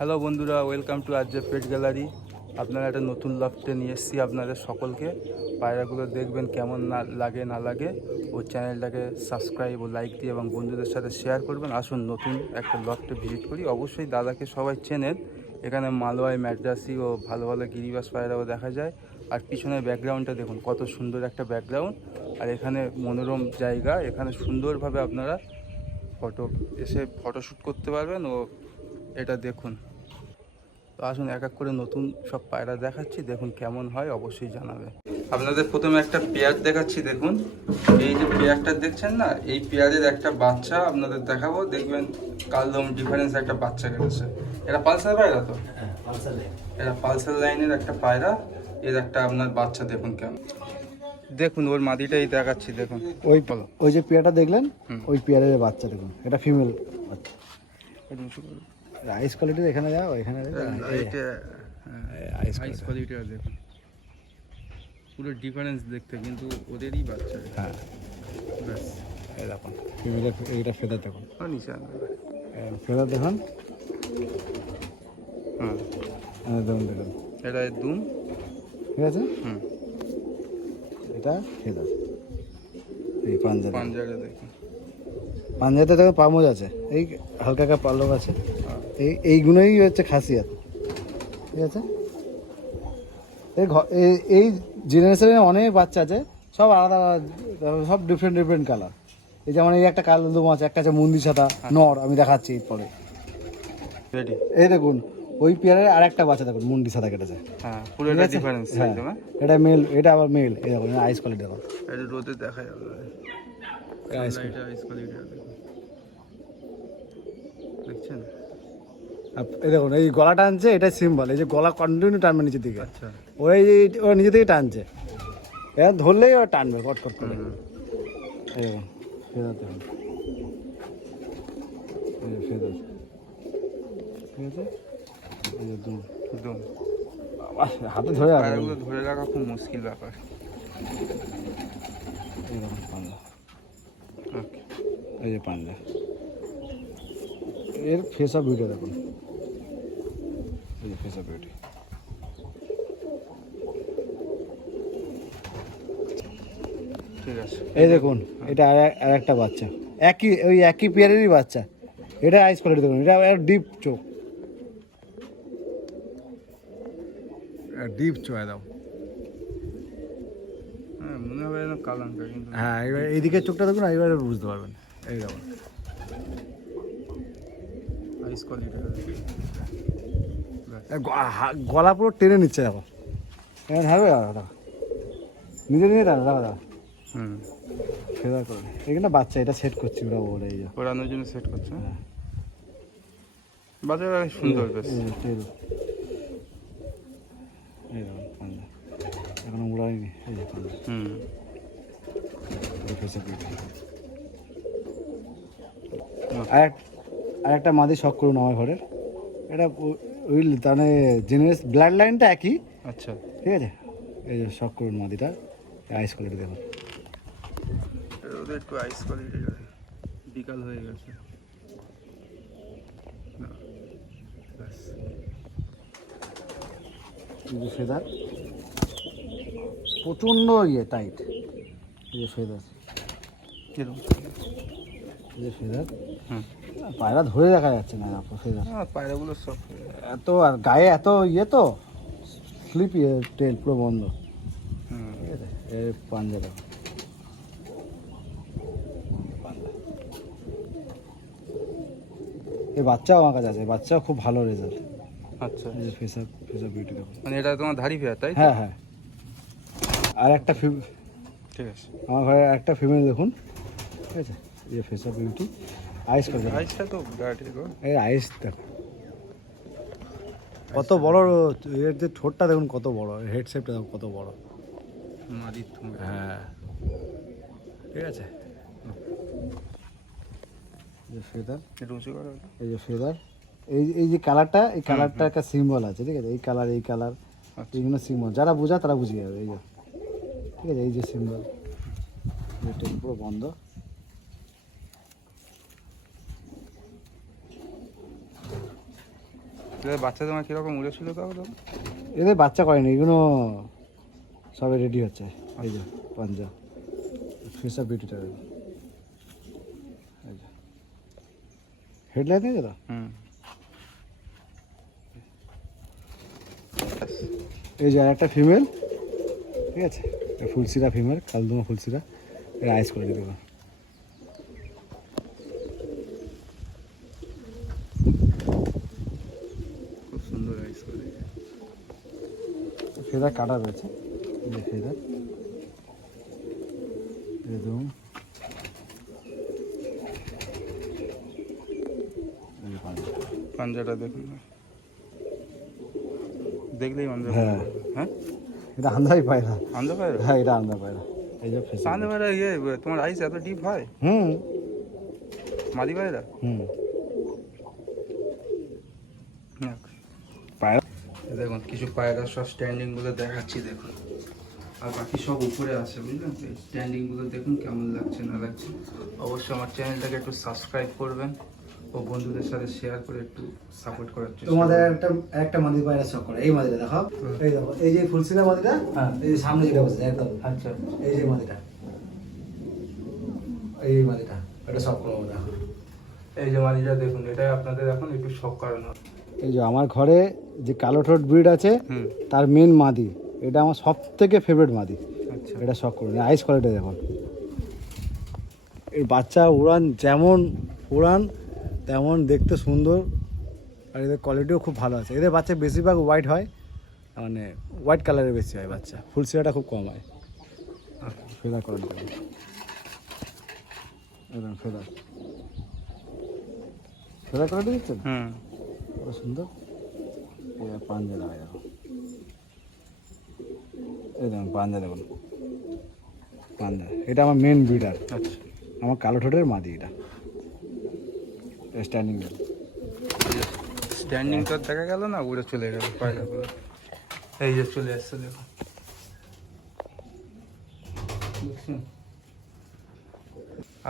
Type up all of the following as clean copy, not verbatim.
Hello বন্ধুরা, welcome to RJ pet gallery. আপনারা একটা নতুন লফটে নিয়ে এসেছি আপনাদের সকলকে। পায়রাগুলো দেখবেন কেমন না লাগে ওর চ্যানেলটাকে সাবস্ক্রাইব ও লাইক দিয়ে এবং বন্ধুদের সাথে শেয়ার করবেন। আসুন নতুন একটা লফটে ভিজিট করি। অবশ্যই দাদাকে সবাই চেনেন। এখানে মালওয়াই, ম্যাড্রাসি ও ভালো ভালো গিরিবাস পায়রাও দেখা যায়। আর পিছনের ব্যাকগ্রাউন্ডটা দেখুন, কত সুন্দর একটা ব্যাকগ্রাউন্ড। আর এখানে মনোরম জায়গা, এখানে সুন্দরভাবে আপনারা ফটোশ্যুট করতে পারবেন। ও এটা দেখুন। তো আসুন এক এক করে নতুন সব পায়রা দেখাচ্ছি, দেখুন কেমন হয় অবশ্যই জানাবে। আপনাদের প্রথমে একটা পেয়ার দেখাচ্ছি, দেখুন এই যে পেয়ারটা দেখছেন না, এই পেয়ারের একটা বাচ্চা আপনাদের দেখাবো, দেখবেন কালদম ডিফারেন্স একটা বাচ্চা কেটেছে। এটা পালসার পায়রা তো, এটা পালসার লাইনের একটা পায়রা। এর একটা আপনার বাচ্চা দেখুন কেমন, দেখুন ওর মাদিটাই দেখাচ্ছি। দেখুন ওই যে পেয়ারটা দেখলেন, ওই পেয়ারের বাচ্চা দেখুন, এটা ফিমেল বাচ্চা। আইস কোয়ালিটি এখানে যাও, এখানে আইস কোয়ালিটিটা দেখুন, পুরো ডিফারেন্স দেখতে, কিন্তু ওদেরই বাচ্চা। হ্যাঁ ব্যাস, এই দেখুন ফিমেলের, এইটা ফেদার দেখুন, নিচে ফেদার দেখুন। হ্যাঁ দেখুন দেখুন, এটা দুম, ঠিক আছে। এটা ফেদার, এই পাঞ্জারে দেখুন, পাঞ্জাতে দেখো পামোজ আছে, এই হালকা হালকা পালক আছে, এইগুলোই হচ্ছে খাসিয়াত, ঠিক আছে। এই জেনারেশনে অনেক বাচ্চা আছে, সব আলাদা আলাদা, সব ডিফারেন্ট ডিফারেন্ট কালার। এই যেমন এই একটা কালো মাছ, একটা আছে মন্দির সাদা নর, আমি দেখাচ্ছি পরে। এই দেখুন ওই পেয়ারের আর একটা বাচ্চা দেখুন, মুন্ডি সাদা কেটেছে। হ্যাঁ পুরো এটা ডিফারেন্স একদম। এটা মেল, এটা আবার মেল। এই দেখুন আইস কোয়ালিটি দেখুন, এটা রোদে দেখা যাবে। আইস কোয়ালিটি দেখছেন। এই দেখুন এই গলা টানছে, এটা সিম্বল। এই যে গলা কন্টিনিউ টানবে নিচের দিকে। আচ্ছা, ওই নিচে থেকে টানছে, এবার ধরলেই ও টানবে কটকট করে। এই দেখুন ফেদার দেখুন, এই যে ফেদার, ঠিক আছে। এই যে দুম, হাতে ধরে পায়রাগুলো ধরে রাখা খুব মুশকিল ব্যাপার। এই দেখুন পাঞ্জা, ওকে, এই যে পাঞ্জা, এর ফেস অফ বিউটি দেখুন, এই যে ফেস অফ বিউটি। ঠিক আছে। এই দেখুন এটা আর একটা বাচ্চা, একই পেয়ারেরই বাচ্চা। এটা আইস কোয়ালিটি দেখুন, এটা ডিপ চোখ, ডিপ চোখ দাও। হ্যাঁ মনে হবে না কালাঙ্কা, কিন্তু হ্যাঁ এবার এইদিকে চোখটা দেখুন, এবারে বুঝতে পারবেন। এই দেখুন আইস কোয়ালিটি, গলা পুরো টেনে নিচ্ছে দেখো, এবার হারবে দাদা, নিজে নিজে দাদা দাদা দাদা ফেদার করে এখানে বাচ্চা, এটা সেট করছি ওরা বলে, এই যে ওড়ানোর জন্য সেট করছে। বাচ্চাটা সুন্দর বেশ। এই দেখুন পাঞ্জা এখনো উড়াইনি, এই যে পাঞ্জা। আর একটা মাদি শখ করুন আমার ঘরের, এটা ওই মানে জেনারেস ব্লাড লাইনটা একই। আচ্ছা ঠিক আছে, এই যে শখ করুন মাদিটা, আইস কোয়ালিটি দেখুন। ওদের একটু আইস কোয়ালিটি, বিকাল হয়ে গেছে। এই যে ফেদার প্রচণ্ড টাইট, এই যে ফেদার, এই যে ফেদার, পায়রা ধরে দেখা যাচ্ছে না ফেদার। পায়রাগুলো সব এত, আর গায়ে এত তো স্লিপ, টেল পুরো বন্ধ। ঠিক আছে, এর পাঞ্জা দেখো, এই বাচ্চাও আমার কাছে আছে, বাচ্চাও খুব ভালো রেজাল্ট। আচ্ছা, এই যে ফেসার বিউটি দেখো, মানে এটা তোমার ধাড়ি ফেয়ার তাই? হ্যাঁ হ্যাঁ। আর একটা ঠিক আছে, আমার ঘরে একটা ফিমেল দেখুন, ঠিক আছে। এই যে ফেসার বিউটি, আইস করে, আইসটা তো এই আইস দেখো কত বড়, এর যে ঠোঁটটা দেখুন কত বড়, হেড শেপটা দেখুন কত বড়। হ্যাঁ ঠিক আছে। এই যে ফেদার, এই যে ফেদার, এই যে কালারটা, এই কালারটা একটা সিম্বল আছে, ঠিক আছে। এই কালার এইগুলো সিম্বল, যারা বোঝা তারা বুঝে যাবে। এই যে ঠিক আছে, এই যে সিম্বল, পুরো বন্ধ। এদের বাচ্চা তোমার কিরকম উড়েছিল তাও তো? এদের বাচ্চা করেনি, এগুলো সবে রেডি হচ্ছে। এই যে পাঞ্জা ফিশার বিউটিটা, হেডলাইট নেই তো। এই যে একটা ফিমেল, ঠিক আছে, ফুলসিরা ফিমেল, কালদমা ফুলসিরা, এটা আইস করে দিতে পারো। খুব সুন্দর আইস করে। ফেদার কাটা রয়েছে, এই যে ফেদার একদম পাঞ্জাটা দেখুন, দেখলেই মনে হ্যাঁ। হ্যাঁ এটা আন্দাই পায়রা। আন্দা পায়রা? হ্যাঁ, এটা আন্দা পায়রা। এই যে ফেস আন্দা পায়রা ইয়ে তোমার আইস এত ডিপ হয়? হুম মাদি পায়রা? হুম পায়রা দেখুন কিছু পায়রা সব স্ট্যান্ডিং গুলো দেখাচ্ছি দেখুন, আর বাকি সব উপরে আছে বুঝলেন তো। স্ট্যান্ডিং গুলো দেখুন কেমন লাগছে না লাগছে। অবশ্যই আমার চ্যানেলটাকে একটু সাবস্ক্রাইব করবেন ও বন্ধুদের সাথে শেয়ার করে একটু সাপোর্ট করার চেষ্টা তোমাদের করবেন। একটা মাদি পায়রা শখ করে। এই মাদিটা দেখো, এই দেখো, এই যে ফুলসিলা মাদিটা, হ্যাঁ। এই যে সামনে যেটা বসে একদম, আচ্ছা, এই যে মাদিটা, এই মাদিটা, এটা শখ করবো দেখো। এই যে মাদিটা দেখুন, এটাই আপনাদের এখন একটু শখ করানো। এই যে আমার ঘরে যে কালো ঠোঁট ব্রিড আছে, তার মেন মাদি, এটা আমার সব থেকে ফেভারিট মাদি। আচ্ছা, এটা শখ করুন। আইস কোয়ালিটি দেখুন, এই বাচ্চা উড়ান যেমন উড়ান তেমন দেখতে সুন্দর, আর এদের কোয়ালিটিও খুব ভালো আছে। এদের বাচ্চা বেশিরভাগ হোয়াইট হয়, মানে হোয়াইট কালারের বেশি হয় বাচ্চা, ফুলসিরাটা খুব কম হয়। ফেদার কোয়ালিটি একদম ফেদার ফেদার কোয়ালিটি দেখছেন কত সুন্দর। পাঞ্জা দেখা দেখো, এই দেখুন পাঞ্জা দেখুন, পাঞ্জা। এটা আমার মেন ব্রিডার। আচ্ছা, আমার কালো ঠোঁটের মাদি, এটা স্ট্যান্ডিং। স্ট্যান্ডিং তো দেখা গেল না, উড়ে চলে গেল পায়রাগুলো। এই যে চলে আসছে দেখুন, দেখছেন?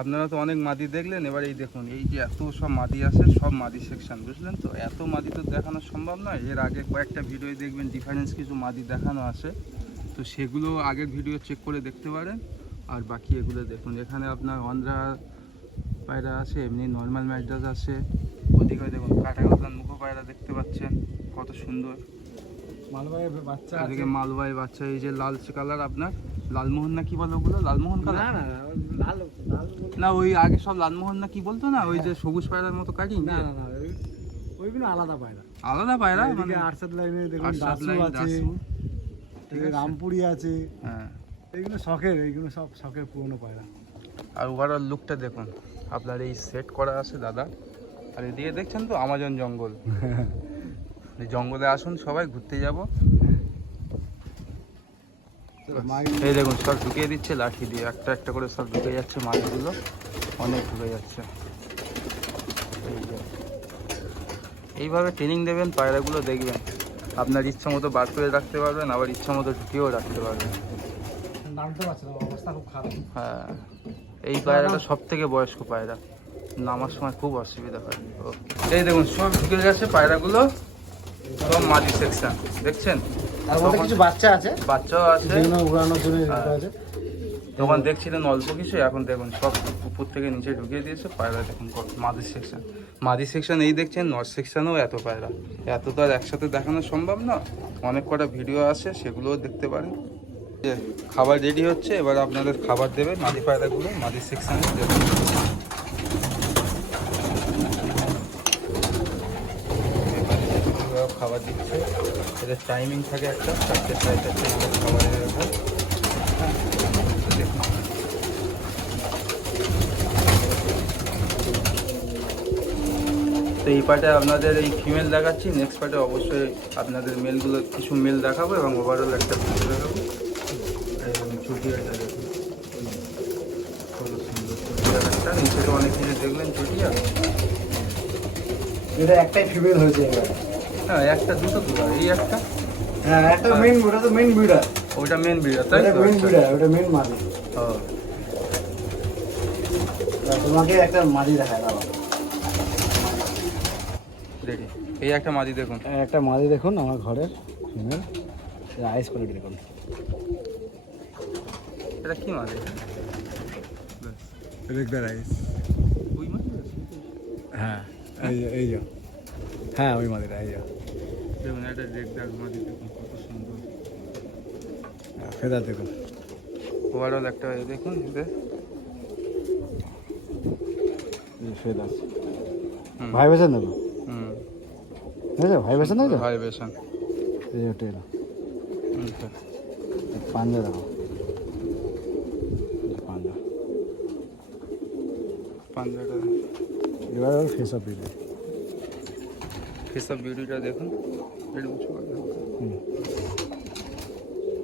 আপনারা তো অনেক মাদি দেখলেন, এবার এই দেখুন, এই যে এত সব মাদি আছে, সব মাদি সেকশন, বুঝলেন তো। এত মাদি তো দেখানো সম্ভব নয়। এর আগে কয়েকটা ভিডিও দেখবেন ডিফারেন্স কিছু মাদি দেখানো আছে, তো সেগুলো আগের ভিডিও চেক করে দেখতে পারেন। আর বাকি এগুলো দেখুন, এখানে আপনার অন্ধ্রা পায়রা আছে, এমনি নর্মাল ম্যাড্রাস আছে। ওদিকে দেখুন কাটাগোলার মুখো পায়রা দেখতে পাচ্ছেন কত সুন্দর। মালবাহী বাচ্চা এদিকে মালবাহী বাচ্চা, এই যে লাল কালার আপনার লালমোহন না কি বলে ওগুলো, লালমোহন কালার না লাল না, ওই আগে সব লালমোহন না কি বলতো না, ওই যে সবুজ পায়রার মতো কাটিং। না না, ওইগুলো আলাদা পায়রা, আলাদা পায়রা, মানে এদিকে আরশাদ লাইনে দেখুন আরশাদ দাসু লাইন, আছে, দাসু, ঠিক আছে, রামপুরি আছে। হ্যাঁ। এইগুলো শখের, এইগুলো সব শখের পুরনো পায়রা। আর ওভারঅল লুকটা দেখুন, আপনার এই সেট করা আছে দাদা। আর এদিকে দেখছেন তো আমাজন জঙ্গল, এই জঙ্গলে আসুন সবাই ঘুরতে যাব। এই দেখুন সব ঢুকিয়ে দিচ্ছে লাঠি দিয়ে, একটা একটা করে সব ঢুকে যাচ্ছে মাছগুলো, অনেক ঢুকে যাচ্ছে। এই যে এইভাবে ট্রেনিং দেবেন, পায়রাগুলো দেখবেন আপনার ইচ্ছা মতো বার করে রাখতে পারবেন, আবার ইচ্ছা মতো ঢুকিয়েও রাখতে পারবেন। নামতে পারছে না, অবস্থা খুব খারাপ। হ্যাঁ, এই পায়রাটা সব থেকে বয়স্ক পায়রা, নামার সময় খুব অসুবিধা হয়। এই দেখুন সব ঢুকে গেছে পায়রাগুলো, সব মাদি সেকশন দেখছেন। তার মধ্যে কিছু বাচ্চা আছে, বাচ্চাও আছে, যেগুলো উড়ানোর জন্য রাখা আছে। তখন দেখছিলেন অল্প কিছু, এখন দেখুন সব উপর থেকে নিচে ঢুকিয়ে দিয়েছে পায়রা। দেখুন মাদি সেকশন, মাদি সেকশন এই দেখছেন, নর্থ সেকশনেও এত পায়রা, এত তো আর একসাথে দেখানো সম্ভব না। অনেক কটা ভিডিও আছে, সেগুলোও দেখতে পারেন। যে খাবার রেডি হচ্ছে, এবার আপনাদের খাবার দেবে মাদি পায়রাগুলো মাদি সেকশনে। দেখুন খাবার দিচ্ছে, এদের টাইমিং থাকে একটা 4টে 4:30 খাবারের উপর। দেখুন তো এই পার্টে আপনাদের এই ফিমেল দেখাচ্ছি, নেক্সট পার্টে অবশ্যই আপনাদের মেলগুলো কিছু মেল দেখাবো এবং ওভারঅল একটা ভিডিও দেখাবো। চুটিয়াটা দেখুন কত সুন্দর, চুটিয়াটা নিচে তো অনেক কিছু দেখলেন চুটিয়া। এটা একটাই ফিমেল হয়েছে এবার। হ্যাঁ, একটা দুটো দুটো, এই একটা, হ্যাঁ একটা মেন, ওটা তো মেন ব্রিডার, ওইটা মেন ব্রিডার তাই ওটা তো? মেন ব্রিডার, ওটা মেন মাদি। ও তোমাকে একটা মাদি দেখায় দাও, রেডি। এই একটা মাদি দেখুন, একটা মাদি দেখুন আমার ঘরের ফিমেল, আইস কোয়ালিটি দেখুন। এটা কি মাদি? রেগদার আইস। ওই মাদি? হ্যাঁ এই যে, হ্যাঁ ওই মাদিটা এই যে। দেখুন একটা রেগদার মাদি দেখুন কত সুন্দর। ফেদার দেখুন। ওভারঅল একটা দেখুন ফেদার ভাইব্রেশন দেখুন, হুম, বুঝছো ভাইব্রেশন দেখছো, ভাইব্রেশন। এই যে টেল, পাঞ্জা দেখো, পাঞ্জা। পাঞ্জাটা এবার face of beauty. Face of বিউটিটা দেখুন, একটু উঁচু করে দেখুন।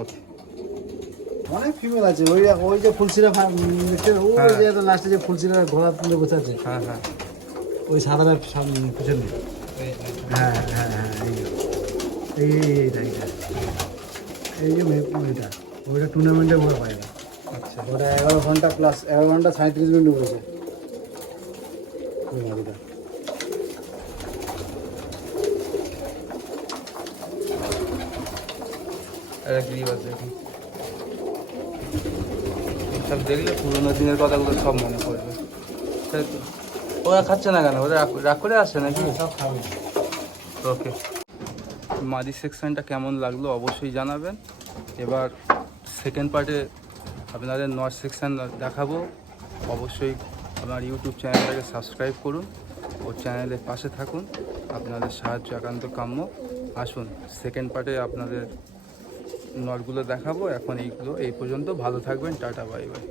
ওকে, অনেক ফিমেল আছে, ওই যে ফুলসিরা দেখতে, ওই যে লাস্টে যে ফুলসিরা ঘোড়া তুলে বসে আছে, হ্যাঁ হ্যাঁ, ওই সাদাটা সামনে পিছনে। হ্যাঁ হ্যাঁ হ্যাঁ এইটা এই যে মেয়েটা, ওইটা টুর্নামেন্টে ওরা পায় না। আচ্ছা, ওটা 11 ঘন্টা প্লাস, 11 ঘন্টা 37 মিনিট উঠেছে ওই গাড়িটা। একটা গ্রিবাস দেখুন। সব দেখলে পুরোনো দিনের কথাগুলো সব মনে পড়বে, তাই তো? ওরা খাচ্ছে না কেন? ওরা রাগ করে আসছে নাকি? সব খাবে। ওকে, মাদি সেকশনটা কেমন লাগলো অবশ্যই জানাবেন। এবার সেকেন্ড পার্টে আপনাদের নর্থ সেকশন দেখাবো। অবশ্যই আমার ইউটিউব চ্যানেলটাকে সাবস্ক্রাইব করুন ও চ্যানেলের পাশে থাকুন, আপনাদের সাহায্য একান্ত কাম্য। আসুন সেকেন্ড পার্টে আপনাদের নটগুলো দেখাবো। এখন এই পর্যন্ত, ভালো থাকবেন, টাটা বাই বাই।